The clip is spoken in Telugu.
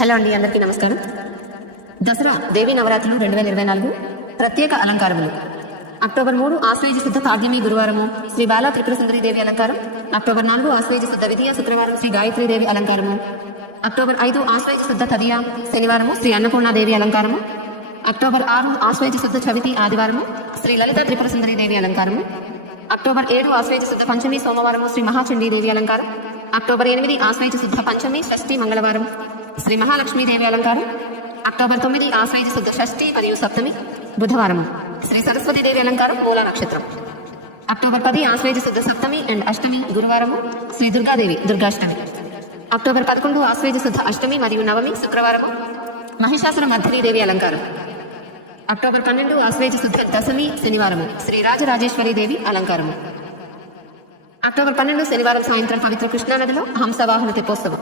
హలో అండి, అందరికీ నమస్కారం. దసరా దేవీ నవరాత్రులు 2024 ప్రత్యేక అలంకారములు. అక్టోబర్ 3 ఆశ్వేజ శుద్ధ పాడ్యమి గురువారము శ్రీ బాలా త్రిపుర సుందరి దేవి అలంకారం. అక్టోబర్ 4 ఆశ్వేజ శుద్ధ విధియ శుక్రవారం శ్రీ గాయత్రీ దేవి అలంకారము. అక్టోబర్ 5 ఆశ్వేజ శుద్ధ తదియ శనివారము శ్రీ అన్నపూర్ణాదేవి అలంకారము. అక్టోబర్ 6 ఆశ్వేజ శుద్ధ చవితి ఆదివారము శ్రీ లలిత త్రిపుర సుందరి దేవి అలంకారము. అక్టోబర్ 7 ఆశ్వేజ శుద్ధ పంచమి సోమవారము శ్రీ మహాచండీ దేవి అలంకారం. అక్టోబర్ 8 ఆశ్వేజ శుద్ధ పంచమి షష్ఠి మంగళవారం శ్రీ మహాలక్ష్మీదేవి అలంకారం. అక్టోబర్ 9 ఆశ్వేజ శుద్ధ షష్ఠి మరియు సప్తమి బుధవారం శ్రీ సరస్వతి దేవి అలంకారం మూలా నక్షత్రం. అక్టోబర్ 10 ఆశ్వేజ శుద్ధ సప్తమి అండ్ అష్టమి గురువారము శ్రీ దుర్గాదేవి దుర్గాష్టమి. అక్టోబర్ 11 ఆశ్వేజ శుద్ధ అష్టమి మరియు నవమి శుక్రవారము మహిషాసుర మర్దినీ దేవి అలంకారం. అక్టోబర్ 12 ఆశ్వేజ శుద్ధ దశమి శనివారము శ్రీ రాజరాజేశ్వరి దేవి అలంకారము. అక్టోబర్ 12 శనివారం సాయంత్రం పవిత్ర కృష్ణానదిలో హంసవాహన తెప్పోత్సవం.